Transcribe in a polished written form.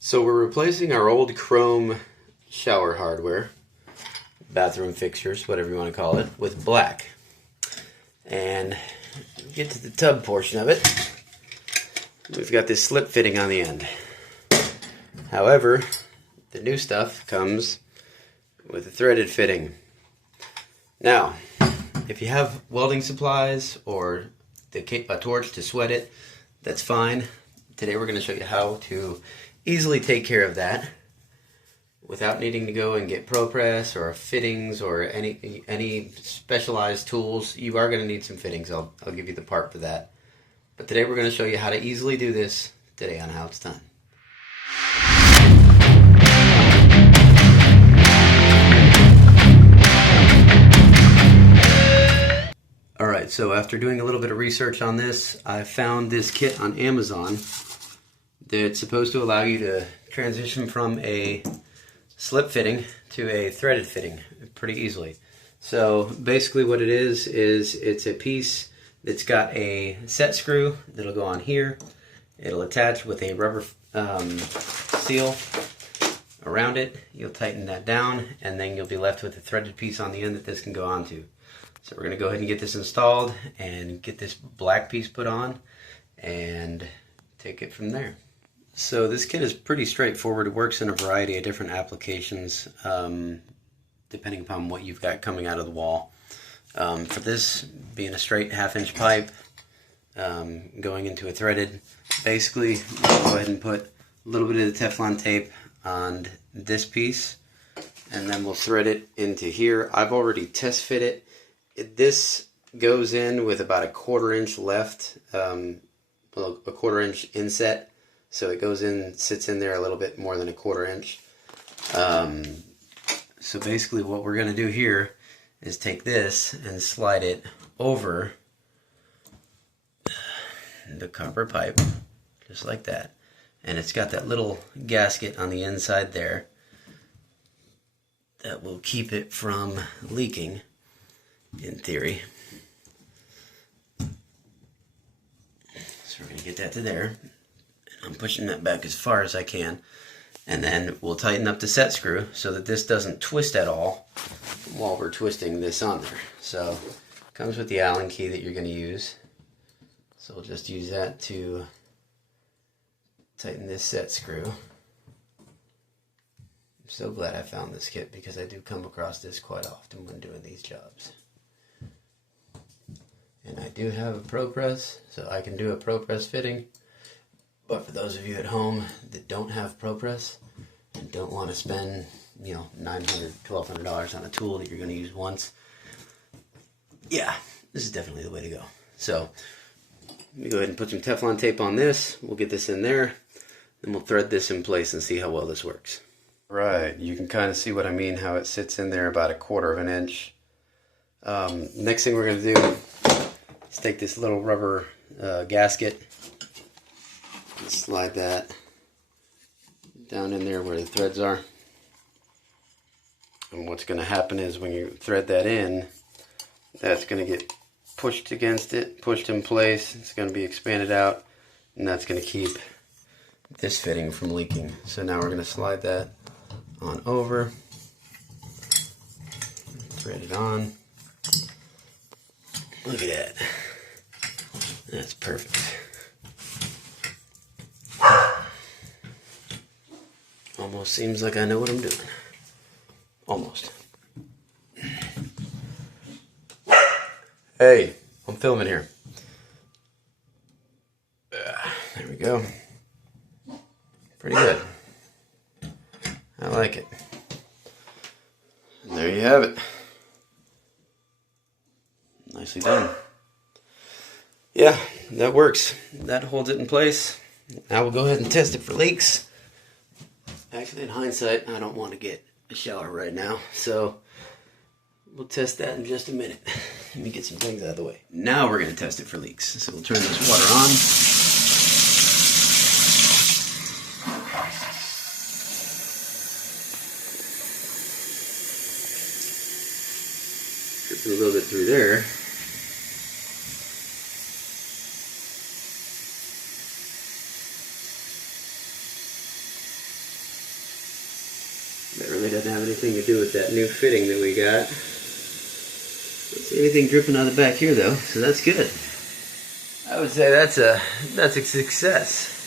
So we're replacing our old chrome shower hardware, bathroom fixtures, whatever you want to call it, with black. And get to the tub portion of it, we've got this slip fitting on the end. However, the new stuff comes with a threaded fitting. Now, if you have welding supplies or a torch to sweat it, that's fine. Today we're going to show you how to easily take care of that without needing to go and get ProPress or fittings or any specialized tools. You are going to need some fittings. I'll give you the part for that. But today we're going to show you how to easily do this today on How It's Done. Alright, so after doing a little bit of research on this, I found this kit on Amazon that's supposed to allow you to transition from a slip fitting to a threaded fitting pretty easily. So basically what it is it's a piece that's got a set screw that'll go on here. It'll attach with a rubber seal around it. You'll tighten that down and then you'll be left with a threaded piece on the end that this can go onto. So we're going to go ahead and get this installed and get this black piece put on and take it from there. So this kit is pretty straightforward. It works in a variety of different applications depending upon what you've got coming out of the wall. For this being a straight 1/2-inch pipe going into a threaded, basically we'll go ahead and put a little bit of the Teflon tape on this piece and then we'll thread it into here. I've already test fit it. This goes in with about a 1/4 inch left, a 1/4 inch inset. So it goes in, sits in there a little bit more than a 1/4 inch. So basically what we're going to do here is take this and slide it over the copper pipe, just like that. And it's got that little gasket on the inside there that will keep it from leaking, in theory. So we're going to get that to there. I'm pushing that back as far as I can, and then we'll tighten up the set screw so that this doesn't twist at all while we're twisting this on there. So it comes with the Allen key that you're going to use, so we'll just use that to tighten this set screw. I'm so glad I found this kit because I do come across this quite often when doing these jobs. And I do have a ProPress, so I can do a ProPress fitting. But for those of you at home that don't have ProPress and don't want to spend, $900, $1,200 on a tool that you're going to use once, yeah, this is definitely the way to go. So let me go ahead and put some Teflon tape on this. We'll get this in there, then we'll thread this in place and see how well this works. Right, you can kind of see what I mean, how it sits in there about a 1/4 inch. Next thing we're going to do is take this little rubber gasket, slide that down in there where the threads are. And what's going to happen is when you thread that in, that's going to get pushed against it, pushed in place. It's going to be expanded out, and that's going to keep this fitting from leaking. So now we're going to slide that on over, thread it on. Look at that. That's perfect. Almost seems like I know what I'm doing. Almost. Hey, I'm filming here. There we go. Pretty good. I like it. And there you have it. Nicely done. Yeah, that works. That holds it in place. Now we'll go ahead and test it for leaks. Actually, in hindsight, I don't want to get a shower right now, so we'll test that in just a minute. Let me get some things out of the way. Now we're going to test it for leaks. So we'll turn this water on. Drip a little bit through there. That really doesn't have anything to do with that new fitting that we got. Don't see anything dripping out of the back here though, so that's good. I would say that's a success.